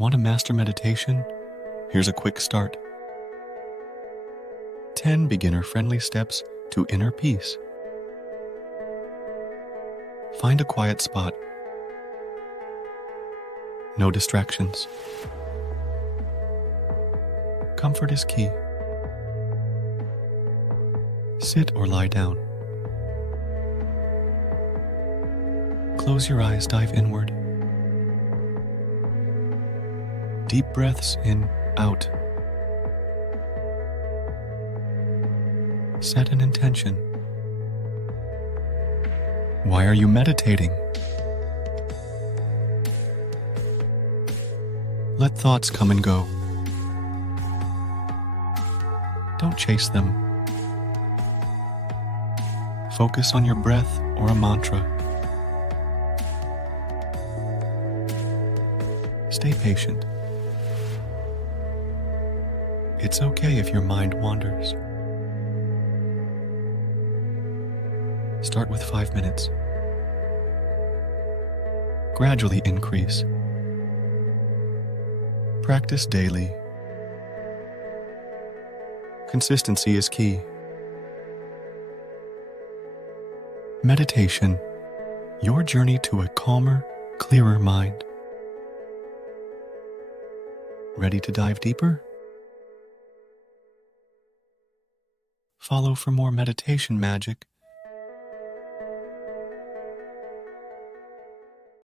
Want to master meditation? Here's a quick start. 10 beginner-friendly steps to inner peace. Find a quiet spot. No distractions. Comfort is key. Sit or lie down. Close your eyes, dive inward. Deep breaths in, out. Set an intention. Why are you meditating? Let thoughts come and go. Don't chase them. Focus on your breath or a mantra. Stay patient. It's okay if your mind wanders. Start with 5 minutes. Gradually increase. Practice daily. Consistency is key. Meditation, your journey to a calmer, clearer mind. Ready to dive deeper? Follow for more meditation magic